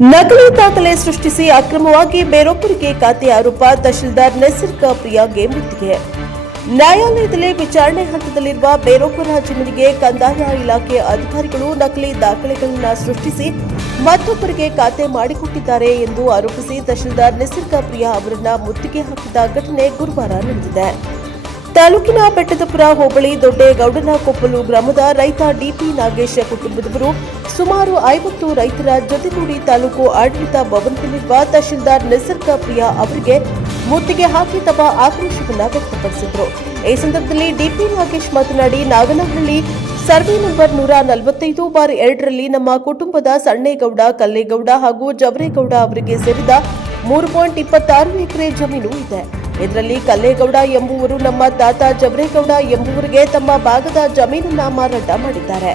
ನಕಲಿ ದಾಖಲೆ ಸೃಷ್ಟಿಸಿ ಅಕ್ರಮವಾಗಿ ಬೇರೊಬ್ಬರಿಗೆ ಖಾತೆ ಆರೋಪ ತಹಶೀಲ್ದಾರ್ ನಸೀರ್ ಪ್ರಿಯಾಗೆ ಮುತ್ತಿಗೆ. ನ್ಯಾಯಾಲಯದಲ್ಲಿ ವಿಚಾರಣೆ ಹಂತದಲ್ಲಿರುವ ಬೇರೊಬ್ಬರ ಜಮೀನಿಗೆ ಕಂದಾಯ ಇಲಾಖೆ ಅಧಿಕಾರಿಗಳು ನಕಲಿ ದಾಖಲೆಗಳನ್ನು ಸೃಷ್ಟಿಸಿ ಮತ್ತೊಬ್ಬರಿಗೆ ಖಾತೆ ಮಾಡಿಕೊಟ್ಟಿದ್ದಾರೆ ಎಂದು ಆರೋಪಿಸಿ ತಹಶೀಲ್ದಾರ್ ನಸೀರ್ ಪ್ರಿಯಾ ಅವರನ್ನ ಮುತ್ತಿಗೆ ಹಾಕಿದ ಘಟನೆ ಗುರುವಾರ ನಡೆದಿದೆ. ತಾಲೂಕಿನ ಬೆಟ್ಟದಪುರ ಹೋಬಳಿ ದೊಡ್ಡೇಗೌಡನಕೊಪ್ಪಲು ಗ್ರಾಮದ ರೈತ ಡಿಪಿ ನಾಗೇಶ್ ಕುಟುಂಬದವರು ಸುಮಾರು 50 ರೈತರ ಜೊತೆಗೂಡಿ ತಾಲೂಕು ಆಡಳಿತ ಭವನದಲ್ಲಿರುವ ತಹಶೀಲ್ದಾರ್ ನಸೀರ್ ಪ್ರಿಯಾ ಅವರಿಗೆ ಮುತ್ತಿಗೆ ಹಾಕಿ ತಮ್ಮ ಆಕ್ರೋಶವನ್ನು ವ್ಯಕ್ತಪಡಿಸಿದರು. ಈ ಸಂದರ್ಭದಲ್ಲಿ ಡಿಪಿ ನಾಗೇಶ್ ಮಾತನಾಡಿ, ನಾಗನಹಳ್ಳಿ ಸರ್ವೆ ನಂಬರ್ 145/2ರಲ್ಲಿ ನಮ್ಮ ಕುಟುಂಬದ ಸಣ್ಣೇಗೌಡ, ಕಲ್ಲೇಗೌಡ ಹಾಗೂ ಜವರೇಗೌಡ ಅವರಿಗೆ ಸೇರಿದ 3.26 ಎಕರೆ ಜಮೀನು ಇದೆ. ಇದರಲ್ಲಿ ಕಲ್ಲೇಗೌಡ ಎಂಬುವರು ನಮ್ಮ ತಾತ ಜವರೇಗೌಡ ಎಂಬುವರಿಗೆ ತಮ್ಮ ಭಾಗದ ಜಮೀನನ್ನ ಮಾರಾಟ ಮಾಡಿದ್ದಾರೆ.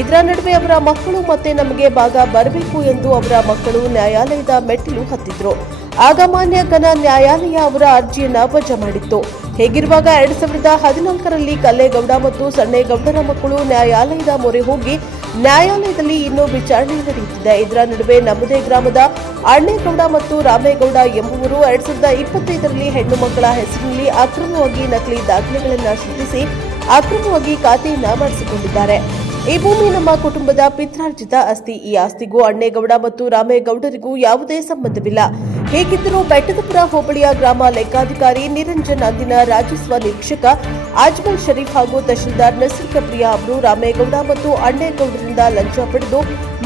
ಇದರ ನಡುವೆ ಅವರ ಮಕ್ಕಳು ಮತ್ತೆ ನಮಗೆ ಭಾಗ ಬರಬೇಕು ಎಂದು ಅವರ ಮಕ್ಕಳು ನ್ಯಾಯಾಲಯದ ಮೆಟ್ಟಿಲು ಹತ್ತಿದ್ರು. ಆಗ ಮಾನ್ಯ ಘನ ನ್ಯಾಯಾಲಯ ಅವರ ಅರ್ಜಿಯನ್ನ ವಜಾ ಮಾಡಿತ್ತು. ಹೀಗಿರುವಾಗ 2014ರಲ್ಲಿ ಕಲ್ಲೇಗೌಡ ಮತ್ತು ಸಣ್ಣೇಗೌಡರ ಮಕ್ಕಳು ನ್ಯಾಯಾಲಯದ ಮೊರೆ ಹೋಗಿ ನ್ಯಾಯಾಲಯದಲ್ಲಿ ಇನ್ನೂ ವಿಚಾರಣೆ ನಡೆಯುತ್ತಿದೆ. ಇದರ ನಡುವೆ ನಮ್ಮದೇ ಗ್ರಾಮದ ಅಣ್ಣೇಗೌಡ ಮತ್ತು ರಾಮೇಗೌಡ ಎಂಬುವರು 2025ರಲ್ಲಿ ಹೆಣ್ಣು ಮಕ್ಕಳ ಹೆಸರಿನಲ್ಲಿ ಅಕ್ರಮವಾಗಿ ನಕಲಿ ದಾಖಲೆಗಳನ್ನು ಸೃಷ್ಟಿಸಿ ಅಕ್ರಮವಾಗಿ ಖಾತೆಯನ್ನ ಮಾಡಿಸಿಕೊಂಡಿದ್ದಾರೆ. ಈ ಭೂಮಿ ನಮ್ಮ ಕುಟುಂಬದ ಪಿತ್ರಾರ್ಜಿತ ಆಸ್ತಿ. ಈ ಆಸ್ತಿಗೂ ಅಣ್ಣೇಗೌಡ ಮತ್ತು ರಾಮೇಗೌಡರಿಗೂ ಯಾವುದೇ ಸಂಬಂಧವಿಲ್ಲ. ಹೇಗಿದ್ದರೂ ಬೆಟ್ಟದಪುರ ಹೋಬಳಿಯ ಗ್ರಾಮ ಲೆಕ್ಕಾಧಿಕಾರಿ ನಿರಂಜನ್, ಅಂದಿನ ರಾಜಸ್ವ ನಿರೀಕ್ಷಕ ಅಜ್ಮಲ್ ಶರೀಫ್ ಹಾಗೂ ತಹಶೀಲ್ದಾರ್ ನಸೀರ್ ಪ್ರಿಯಾ ಅವರು ರಾಮೇಗೌಡ ಮತ್ತು ಅಣ್ಣೇಗೌಡರಿಂದ ಲಂಚ ಪಡೆದು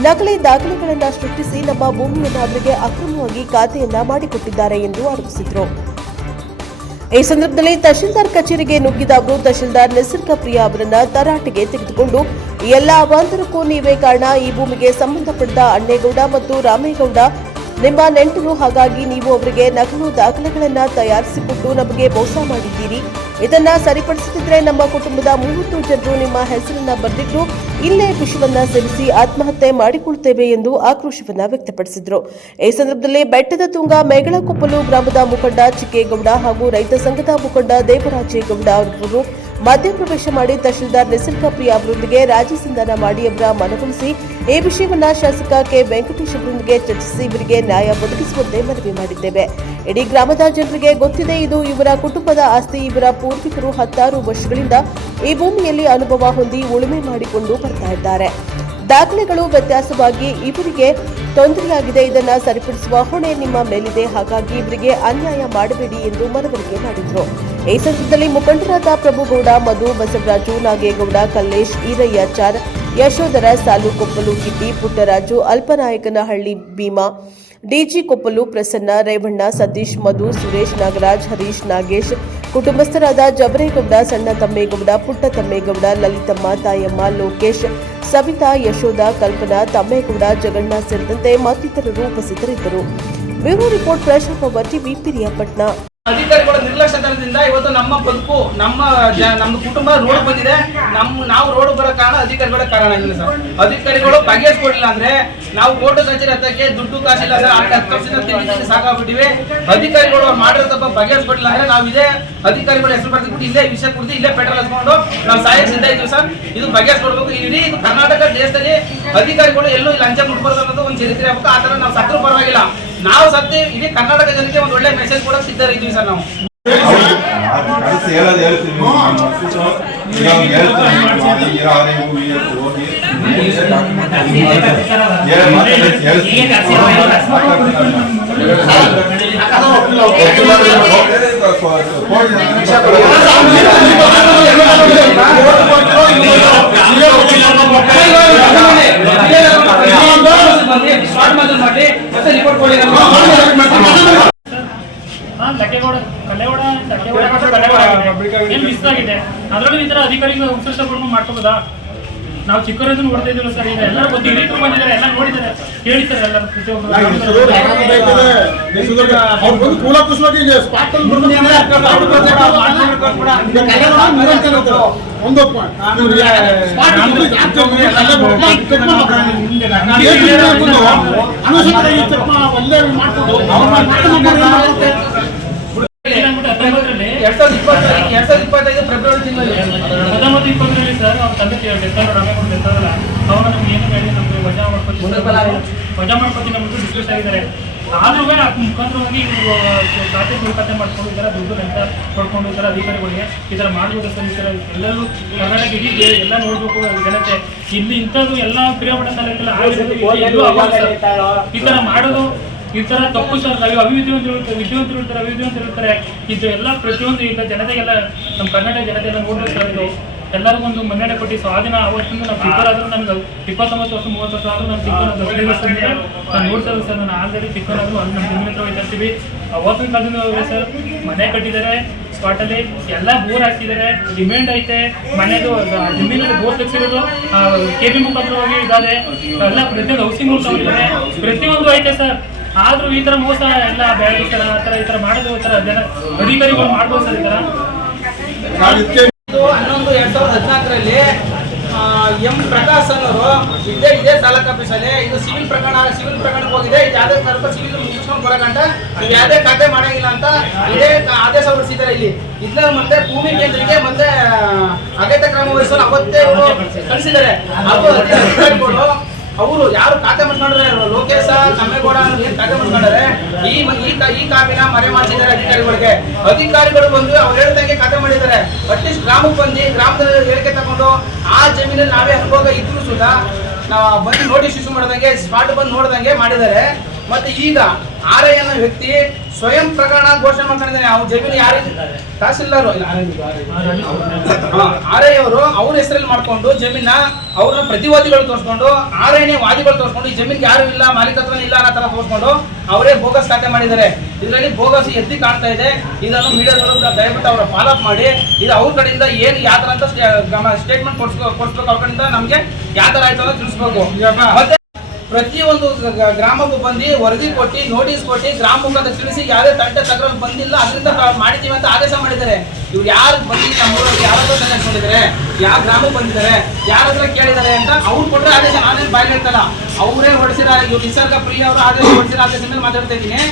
ನಕಲಿ ದಾಖಲೆಗಳನ್ನು ಸೃಷ್ಟಿಸಿ ನಮ್ಮ ಭೂಮಿಯನ್ನು ಅವರಿಗೆ ಅಕ್ರಮವಾಗಿ ಖಾತೆಯನ್ನ ಮಾಡಿಕೊಟ್ಟಿದ್ದಾರೆ ಎಂದು ಆರೋಪಿಸಿದರು. ಈ ಸಂದರ್ಭದಲ್ಲಿ ತಹಶೀಲ್ದಾರ್ ಕಚೇರಿಗೆ ನುಗ್ಗಿದ ಅವರು ತಹಶೀಲ್ದಾರ್ ನಸೀರ್ ಪ್ರಿಯಾ ಅವರನ್ನ ತರಾಟೆಗೆ ತೆಗೆದುಕೊಂಡು ಎಲ್ಲ ಅವಾಂತರಕ್ಕೂ ನೀವೇ ಕಾರಣ, ಈ ಭೂಮಿಗೆ ಸಂಬಂಧಪಟ್ಟ ಅಣ್ಣೇಗೌಡ ಮತ್ತು ರಾಮೇಗೌಡ ನಿಮ್ಮ ನೆಂಟರು, ಹಾಗಾಗಿ ನೀವು ಅವರಿಗೆ ನಕಲು ದಾಖಲೆಗಳನ್ನು ತಯಾರಿಸಿಕೊಟ್ಟು ನಮಗೆ ಮೋಸ ಮಾಡಿದ್ದೀರಿ. ಇದನ್ನ ಸರಿಪಡಿಸದಿದ್ರೆ ನಮ್ಮ ಕುಟುಂಬದ 30 ಜನರು ನಿಮ್ಮ ಹೆಸರನ್ನ ಬರೆದಿಟ್ಟು ಇಲ್ಲೇ ವಿಷವನ್ನ ಸೇವಿಸಿ ಆತ್ಮಹತ್ಯೆ ಮಾಡಿಕೊಳ್ತೇವೆ ಎಂದು ಆಕ್ರೋಶವನ್ನ ವ್ಯಕ್ತಪಡಿಸಿದರು. ಈ ಸಂದರ್ಭದಲ್ಲಿ ಬೆಟ್ಟದ ತುಂಗ ಮೇಗಳಕೊಪ್ಪಲು ಗ್ರಾಮದ ಮುಖಂಡ ಚಿಕ್ಕೇಗೌಡ ಹಾಗೂ ರೈತ ಸಂಘದ ಮುಖಂಡ ದೇವರಾಜೇಗೌಡ ಅವರು ಮಧ್ಯಪ್ರವೇಶ ಮಾಡಿ ತಹಶೀಲ್ದಾರ್ ನಸೀರ್ ಪ್ರಿಯಾ ಅವರೊಂದಿಗೆ ರಾಜಿ ಸಂಧಾನ ಮಾಡಿ ಅವರ ಮನವೊಲಿಸಿ ಈ ವಿಷಯವನ್ನ ಶಾಸಕ ಕೆ ವೆಂಕಟೇಶ್ ಅವರೊಂದಿಗೆ ಚರ್ಚಿಸಿ ಇವರಿಗೆ ನ್ಯಾಯ ಒದಗಿಸುವಂತೆ ಮನವಿ ಮಾಡಿದ್ದೇವೆ. ಇಡೀ ಗ್ರಾಮದ ಜನರಿಗೆ ಗೊತ್ತಿದೆ, ಇದು ಇವರ ಕುಟುಂಬದ ಆಸ್ತಿ. ಇವರ ಪೂರ್ವಿಕರು 10 ವರ್ಷಗಳಿಂದ ಈ ಭೂಮಿಯಲ್ಲಿ ಅನುಭವ ಹೊಂದಿ ಉಳುಮೆ ಮಾಡಿಕೊಂಡು ಬರ್ತಾ ಇದ್ದಾರೆ. ದಾಖಲೆಗಳು ವ್ಯತ್ಯಾಸವಾಗಿ ಇವರಿಗೆ ತೊಂದರೆಯಾಗಿದೆ. ಇದನ್ನು ಸರಿಪಡಿಸುವ ಹೊಣೆ ನಿಮ್ಮ ಮೇಲಿದೆ. ಹಾಗಾಗಿ ಇವರಿಗೆ ಅನ್ಯಾಯ ಮಾಡಬೇಡಿ ಎಂದು ಮನವರಿಕೆ ಮಾಡಿದರು. ಈ ಸಂದರ್ಭದಲ್ಲಿ ಮುಖಂಡರಾದ ಪ್ರಭುಗೌಡ, ಮಧು, ಬಸವರಾಜು, ನಾಗೇಗೌಡ, ಕಲ್ಲೇಶ್, ಈರಯ್ಯಾಚಾರ್, ಯಶೋಧರ, ಸಾಲು ಕೊಪ್ಪಲು, ಕಿಟ್ಟಿ, ಪುಟ್ಟರಾಜು, ಅಲ್ಪನಾಯಕನಹಳ್ಳಿ ಭೀಮಾ, ಡಿಜಿ ಕೊಪ್ಪಲು, ಪ್ರಸನ್ನ, ರೇವಣ್ಣ, ಸತೀಶ್, ಮಧು, ಸುರೇಶ್, ನಾಗರಾಜ್, ಹರೀಶ್, ನಾಗೇಶ್, ಕುಟುಂಬಸ್ಥರಾದ ಜವರೇಗೌಡ, ಸಣ್ಣ ತಮ್ಮೇಗೌಡ, ಪುಟ್ಟ ತಮ್ಮೇಗೌಡ, ಲಲಿತಮ್ಮ, ತಾಯಮ್ಮ, ಲೋಕೇಶ್, ಸವಿತಾ, ಯಶೋಧ, ಕಲ್ಪನಾ, ತಮ್ಮೇಗೌಡ, ಜಗಣ್ಣ ಸೇರಿದಂತೆ ಮತ್ತಿತರರು ಉಪಸ್ಥಿತರಿದ್ದರು. Bureau report, fresh power TV, Piriyapatna. ಅಧಿಕಾರಿಗಳ ನಿರ್ಲಕ್ಷ್ಯತನದಿಂದ ಇವತ್ತು ನಮ್ಮ ಬದುಕು ನಮ್ದು ಕುಟುಂಬ ರೋಡ್ ಬಂದಿದೆ. ನಾವು ರೋಡ್ ಬರೋ ಕಾರಣ ಅಧಿಕಾರಿಗಳ ಕಾರಣ ಇಲ್ಲ ಸರ್. ಅಧಿಕಾರಿಗಳು ಬಗೆಹರಿಸಿಕೊಡ್ಲಿಲ್ಲ ಅಂದ್ರೆ ನಾವು ಕೋರ್ಟ್ ಕಚೇರಿ ಹತ್ತಕ್ಕೆ ದುಡ್ಡು ಕಾಸಿಲ್ಲ ಸರ್. 10 ವರ್ಷದಿಂದ ತಿಂಡಿ ಸಾಕಾಗ್ಬಿಟ್ಟಿವಿ. ಅಧಿಕಾರಿಗಳು ಮಾಡಿರೋ ತಪ್ಪ ಬಗೆಹರಿಸಿಕೊಡ್ಲಿಲ್ಲ ಅಂದ್ರೆ ನಾವು ಇದೇ ಅಧಿಕಾರಿಗಳ ಹೆಸರು ಬರ್ತಿಬಿಟ್ಟು ಇಲ್ಲೇ ವಿಷಯ ಕುಡಿದು ಇಲ್ಲೇ ಪೆಟ್ರೋಲ್ ಹಚ್ಕೊಂಡು ನಾವು ಸಾಯಕ್ಕೆ ಸಿದ್ಧ ಇದ್ದೀವಿ ಸರ್. ಇದು ಬಗೆಹರಿಸಿಕೊಡ್ಬೇಕು. ಇಡೀ ಇದು ಕರ್ನಾಟಕ ದೇಶದಲ್ಲಿ ಅಧಿಕಾರಿಗಳು ಎಲ್ಲೂ ಲಂಚ ಮುಟ್ಬಾರ್ದು ಅನ್ನೋದು ಒಂದು ಚರಿತ್ರೆ ಆಗ್ಬೇಕು. ಆ ತರ ನಾವು ಸತ್ರು ಪರವಾಗಿಲ್ಲ, ನಾವು ಸತ್ತಿ ಇಡೀ ಕರ್ನಾಟಕ ಜನಕ್ಕೆ ಒಂದು ಒಳ್ಳೆ ಮೆಸೇಜ್ ಕೊಡೋಕೆ ಸಿದ್ಧ ಇದ್ದೀವಿ ಸರ್. ನಾವು ಅದರಲ್ಲೂ ಈ ತರ ಅಧಿಕಾರಿಗಳು ಉತ್ಸವ ಮಾಡ್ಕೋಬೋದಾ? ನಾವು ಚಿಕ್ಕವರಿಂದ ನೋಡ್ತಾ ಇದ್ದೀವಿ ಸರ್. ಈಗ ಎಲ್ಲರೂ ಗೊತ್ತಿ ಹಿರಿಯರು ಬಂದಿದ್ದಾರೆ, ಎಲ್ಲ ನೋಡಿದ್ದಾರೆ, ಕೇಳಿದ್ದಾರೆ ಎಲ್ಲರೂ. ಫೆಬ್ರವರಿ ತಿಂಗಳಲ್ಲಿ 1920 ಸರ್ ಅವ್ರ ತಂದೆ ರಾಮೇಗೌಡ ಗೆದ್ದವರಲ್ಲ, ಅವಾಗ ನಮ್ಗೆ ಏನು ಹೇಳಿ ನಮಗೆ ವಜಾ ಮಾಡ್ಕೊಂಡು ವಜಾ ಮಾಡ್ಕೊತೀನಿ ನಮ್ಮದು ಡಿಸ್ಕಸ್ ಆಗಿದ್ದಾರೆ. ಆದ್ರೂ ಮುಖಾಂತರವಾಗಿ ಖಾತೆ ದುರ್ಖಾತೆ ಮಾಡ್ಕೊಂಡು ಈ ಥರ ದುಡ್ಡು ಅಂತ ಪಡ್ಕೊಂಡು ಈ ಥರ ಅಧಿಕಾರಿಗಳಿಗೆ ಈ ಥರ ಮಾಡ್ಬೋದು ಸರ್. ಈ ಥರ ಎಲ್ಲರೂ ಕರ್ನಾಟಕ ಇಡೀ ಎಲ್ಲ ನೋಡಬೇಕು ಜನತೆ. ಇಲ್ಲಿ ಇಂಥದ್ದು ಎಲ್ಲ ಪ್ರಿಯಪಟ್ಟ ಶಾಲೆಗೆಲ್ಲ ಎಲ್ಲೂ ಆಗಲ್ಲ ಸರ್. ಈ ಥರ ಮಾಡೋದು ಈ ಥರ ತಪ್ಪು ಸರ್. ನಾವು ವಿದ್ಯಾವಂತರು ಇರ್ತಾರೆ ಇದು ಎಲ್ಲ ಪ್ರತಿಯೊಂದು ಈಗ ಜನತೆಗೆಲ್ಲ ನಮ್ಮ ಕರ್ನಾಟಕ ಜನತೆ ಎಲ್ಲ ನೋಡ್ಬೇಕು ಸರ್. ಇದು ಎಲ್ಲರಿಗೂ ಒಂದು ಮನ್ನಣೆ ಕೊಟ್ಟು ಸ್ವಾಧೀನ ಅವತ್ತಿಂದ ನಾವು ಪ್ರಿಪೇರ್ ಆದರೂ ನನಗೆ 29 ವರ್ಷ 30 ವರ್ಷ ಆದರೂ ನಾನು ಚಿಕ್ಕ ನಾನು ನೋಡ್ತಾ ಇದ್ದೆ ಸರ್. ನಾನು ಆಲ್ರೆಡಿ ಚಿಕ್ಕನಾದ್ರು ಅಲ್ಲಿ ನಮ್ಮ ಜಮೀನ್ ಹತ್ರ ಹೋಗ್ತಾ ಇರ್ತೀವಿ. ಅವತ್ತಿನ ಕಾಲದಿಂದ ಹೋಗಿದೆ ಸರ್. ಮನೆ ಕಟ್ಟಿದ್ದಾರೆ ಸ್ಪಾಟಲ್ಲಿ, ಎಲ್ಲ ಬೋರ್ ಹಾಕ್ತಿದ್ದಾರೆ, ಡಿಮ್ಯಾಂಡ್ ಐತೆ ಮನೆದು ಜಮೀನಲ್ಲಿ ಬೋರ್ ತೆಗ್ಸಿರೋದು KB ಮುಖಾಂತರವಾಗಿ ಇದ್ದಾರೆ ಎಲ್ಲ. ಪ್ರತಿಯೊಂದು ಹೌಸಿಂಗ್ ಮುಖಾಂತರ ಪ್ರತಿಯೊಂದು ಐತೆ ಸರ್. ಆದ್ರೂ ಈ ತರ ಮೋಸ ಎಲ್ಲ ಬೇಡ ಸರ್. ಆ ಥರ ಈ ಥರ ಮಾಡೋದು ಈ ಥರ ಜನ ಅಧಿಕಾರಿಗಳು ಮಾಡ್ಬೋದು ಸರ್. ಈ ಥರ 11/2014 ಎಂ ಪ್ರಕಾಶ್ ಅನ್ನೋರು ಇದೇ ತಾಲೂಕು ಆಫೀಸಲ್ಲಿ ಇದು ಸಿವಿಲ್ ಪ್ರಕರಣಕ್ಕೆ ಹೋಗಿದೆ. ಇದು ಯಾವುದೇ ಸ್ವಲ್ಪ ಸಿವಿಲ್ ಮುಗಿಸ್ಕೊಂಡು ಬರೋಕಂಟ ನೀವು ಯಾವುದೇ ಖಾತೆ ಮಾಡಂಗಿಲ್ಲ ಅಂತ ಇದೇ ಆದೇಶ ಹೊರಡಿಸಿದ್ದಾರೆ. ಇಲ್ಲಿ ಇದನ್ನ ಮತ್ತೆ ಭೂಮಿ ಕೇಂದ್ರಕ್ಕೆ ಮತ್ತೆ ಅಗತ್ಯ ಕ್ರಮ ವಹಿಸಲು ಅವತ್ತೇ ಕಳಿಸಿದ್ದಾರೆ. ಅದು ಅಧಿಕಾರಿಗಳು ಅವರು ಯಾರು ಖಾತೆ ಮಾಡ್ಕೊಂಡ್ರೆ ಲೋಕೇಶ ಕಮ್ಮೇಗೌಡ ಏನು ಖಾತೆ ಮಾಡ್ಕೊಂಡ್ರೆ ಈ ಕಾಪಿನ ಮರೆ ಮಾಡಿದ್ದಾರೆ ಅಧಿಕಾರಿಗಳು ಬಂದು ಅವ್ರು ಹೇಳ್ದಂಗೆ ಖಾತೆ ಮಾಡಿದ್ದಾರೆ. ಅಟ್ಲೀಸ್ಟ್ ಗ್ರಾಮಕ್ಕೆ ಬಂದು ಗ್ರಾಮದಲ್ಲಿ ಹೇಳಿಕೆ ತಗೊಂಡು ಆ ಜಮೀನಲ್ಲಿ ನಾವೇ ಅನುಭವ ಇದ್ರು ಸುಧಾ ನಾವು ಬಂದು ನೋಟಿಸ್ ಇಶ್ಯೂ ಮಾಡ್ದಂಗೆ ಸ್ಪಾಟ್ ಬಂದು ನೋಡ್ದಂಗೆ ಮಾಡಿದ್ದಾರೆ. ಮತ್ತೆ ಈಗ RI ಅನ್ನೋ ವ್ಯಕ್ತಿ ಸ್ವಯಂ ಪ್ರಕರಣ ಘೋಷಣೆ ಮಾಡ್ಕೊಂಡಿದ್ದಾನೆ. ಅವ್ರ ಜಮೀನು ಯಾರು ತಹಸೀಲ್ದಾರ್ RI ಅವರು ಅವ್ರ ಹೆಸರಲ್ಲಿ ಮಾಡ್ಕೊಂಡು ಜಮೀನ ಅವ್ರನ್ನ ಪ್ರತಿವಾದಿಗಳು ತೋರಿಸ್ಕೊಂಡು RIನೇ ವಾದಿಗಳು ತೋರಿಸ್ಕೊಂಡು ಈ ಜಮೀನಿಗೆ ಯಾರು ಇಲ್ಲ ಮಾಲೀಕತ್ವನೇ ಇಲ್ಲ ಅನ್ನೋ ತರ ತೋರಿಸ್ಕೊಂಡು ಅವರೇ ಬೋಗಸ್ ಖಾತೆ ಮಾಡಿದ್ದಾರೆ. ಇದರಲ್ಲಿ ಬೋಗಸ್ ಎತ್ತಿ ಕಾಣ್ತಾ ಇದೆ. ಇದನ್ನು ಮೀಡಿಯಾದವರು ದಯವಿಟ್ಟು ಅವರ ಫಾಲೋ ಅಪ್ ಮಾಡಿ ಇದು ಅವ್ರ ಕಡೆಯಿಂದ ಏನು ಯಾವ ತರ ಅಂತ ಸ್ಟೇಟ್ಮೆಂಟ್ ಕೊಡ್ಸ್ಬೇಕು. ಅವ್ರ ಕಡೆಯಿಂದ ನಮ್ಗೆ ಯಾವ ತರ ಆಯ್ತು ಅಂತ ತಿಳಿಸ್ಬೇಕು. ಮತ್ತೆ ಪ್ರತಿಯೊಂದು ಗ್ರಾಮಕ್ಕೂ ಬಂದು ವರದಿ ಕೊಟ್ಟು ನೋಟಿಸ್ ಕೊಟ್ಟು ಗ್ರಾಮ ಮುಖಾಂತರ ತಿಳಿಸಿ ಯಾವುದೇ ತಂಟೆ ತಕರಾರು ಬಂದಿಲ್ಲ ಅದರಿಂದ ಮಾಡಿದ್ದೀವಿ ಅಂತ ಆದೇಶ ಮಾಡಿದ್ದಾರೆ. ಇವ್ರು ಯಾರು ಬಂದಿದ್ದು ನಮ್ಮೂರಲ್ಲಿ ಯಾರಾದ್ರೂ ಸಜೆಸ್ಟ್ ಮಾಡಿದ್ದಾರೆ, ಯಾವ ಗ್ರಾಮಕ್ಕೆ ಬಂದಿದ್ದಾರೆ, ಯಾರಾದ್ರೂ ಕೇಳಿದ್ದಾರೆ ಅಂತ ಅವ್ರು ಕೊಟ್ಟರೆ ಆದೇಶ. ನಾನೇನು ಬಾಯಿ ಹೇಳ್ತಲ್ಲ, ಅವರೇ ಹೊರಡಿಸಿರೋ ಇವ್ರು ನಿಸರ್ಗ ಪ್ರಿಯ ಅವರು ಆದೇಶ ಹೊರಡಿಸಿರೋ ಆದೇಶ ಮೇಲೆ ಮಾತಾಡ್ತಾ ಇದ್ದೀನಿ.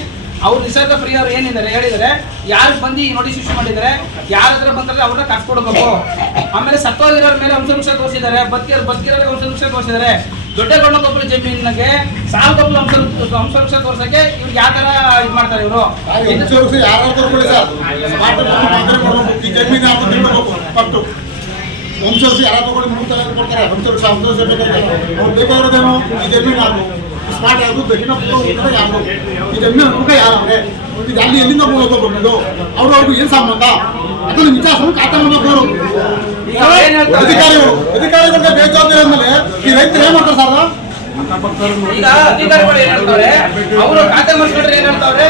ಅವ್ರು ನಿಸರ್ಗ ಪ್ರಿಯ ಅವರು ಏನಿದ್ದಾರೆ ಹೇಳಿದ್ದಾರೆ, ಯಾರು ಬಂದು ಈ ನೋಟಿಸ್ ಇಶ್ಯೂ ಮಾಡಿದ್ದಾರೆ ಯಾರಾದ್ರೂ ಬಂದ್ರೆ ಅವ್ರನ್ನ ಕರ್ಸ್ಕೊಡ್ಬೇಕು. ಆಮೇಲೆ ಸತ್ತೋಗಿರೋರ ಮೇಲೆ ಅಂಶವೃಕ್ಷ ತೋರಿಸಿದ್ದಾರೆ, ಬದುಕಿರೋರಿಗೆ ಅಂಶವೃಕ್ಷ ತೋರಿಸಿದ್ದಾರೆ. ದೊಡ್ಡಗೌಡನಗೊಬ್ಬರ ಜಮೀನಿಗೆ ಸಾಲಗೊಬ್ಬರು ಅಂಶವೃಕ್ಷ ತೋರ್ಸಕ್ಕೆ ಇವ್ರಿಗೆ ಯಾವ ತರ ಇದು ಮಾಡ್ತಾರೆ ಇವರು. ವಂಶವೃಕ್ಷ ಯಾರು ಕೊಡ್ತಾರೆ ವಂಶವೃಕ್ಷ ಬೇಕಾಗಿರೋದೇನು ಈ ಜಮೀನು ಯಾರು ಸ್ಮಾರ್ಟ್ ಯಾವುದು ದಕ್ಷಿಣ ಯಾರು ಈ ಜಮೀನು ಮುಖ ಯಾರವ್ರೆ ಇದು ಅಲ್ಲಿ ಎಲ್ಲಿಂದ ಬಂದು ಅವ್ರವ್ರಿಗೂ ಏನು ಸಂಬಂಧ ಅದನ್ನು ವಿಚಾರ ಖಾತೆ ಮಾಡಬೇಕು. ಅಧಿಕಾರಿಗಳಿಗೆ ಬೇಜವಾಬ್ದಾರಿ ಅಂದ್ಮೇಲೆ ಈ ರೈತರು ಏನ್ ಮಾಡ್ತಾರೆ ಸರ್? ಈಗ ಅಧಿಕಾರಿಗಳು ಏನ್ ಹೇಳ್ತಾರೆ, ಅವರು ಖಾತೆ ಮಾಡಿಸ್ಕೊಂಡ್ರೆ ಏನ್ ಹೇಳ್ತಾವ್ರೆ,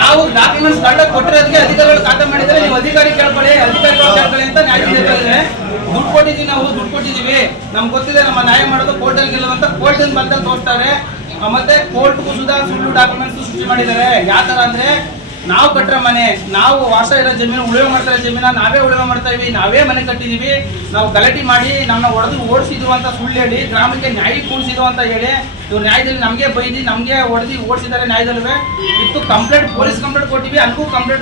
ನಾವು ಡಾಕ್ಯುಮೆಂಟ್ಸ್ ಕಂಡಕ್ಟ್ ಕೊಟ್ಟಿರೋದಕ್ಕೆ ಅಧಿಕಾರಿಗಳು ಖಾತೆ ಮಾಡಿದ್ರೆ ನೀವು ಅಧಿಕಾರಿಗಳು ಕೇಳ್ಕೊಳ್ಳಿ ಅಂತ ನ್ಯಾಯಾಧೀಶರು ದುಡ್ಡು ಕೊಟ್ಟಿದ್ದೀವಿ, ನಾವು ದುಡ್ಡು ಕೊಟ್ಟಿದ್ದೀವಿ, ನಮ್ಗೆ ಗೊತ್ತಿದೆ ನಮ್ಮ ನ್ಯಾಯ ಮಾಡೋದು ಕೋರ್ಟಲ್ಲಿ ಗೆಲ್ಲುವಂತ ಕೋರ್ಟಿನ ಬಲದಲ್ಲಿ ತೋರಿಸ್ತಾರೆ. ಮತ್ತೆ ಕೋರ್ಟ್ಗೂ ಸುಧಾ ಸುಳ್ಳು ಡಾಕ್ಯುಮೆಂಟ್ಸ್ ಸೃಷ್ಟಿ ಮಾಡಿದ್ದಾರೆ. ಯಾವ ತರ ಅಂದ್ರೆ, ನಾವು ಕಟ್ಟರ ಮನೆ, ನಾವು ವಾಸ ಇರೋ ಜಮೀನು, ಉಳುಮೆ ಮಾಡ್ತಾ ಇರೋ ಜಮೀನ ನಾವೇ ಉಳುಮೆ ಮಾಡ್ತಾ ಇದೀವಿ, ನಾವೇ ಮನೆ ಕಟ್ಟಿದೀವಿ, ನಾವು ಗಲಾಟೆ ಮಾಡಿ ನಮ್ಮನ್ನ ಹೊಡೆದು ಓಡಿಸಿದ್ರು ಅಂತ ಸುಳ್ಳು ಹೇಳಿ ಗ್ರಾಮಕ್ಕೆ ನ್ಯಾಯ ಕೂಡಿಸಿದ್ರು ಅಂತ ಹೇಳಿ ಇವ್ರು ನ್ಯಾಯದಲ್ಲಿ ನಮಗೆ ಬೈದಿ ನಮಗೆ ಹೊಡೆದು ಓಡಿಸಿದ್ದಾರೆ. ನ್ಯಾಯದಲ್ಲೂ ಇತ್ತು ಕಂಪ್ಲೇಂಟ್, ಪೊಲೀಸ್ ಕಂಪ್ಲೇಂಟ್ ಕೊಟ್ಟಿವಿ, ಅನ್ಗೂ ಕಂಪ್ಲೇಂಟ್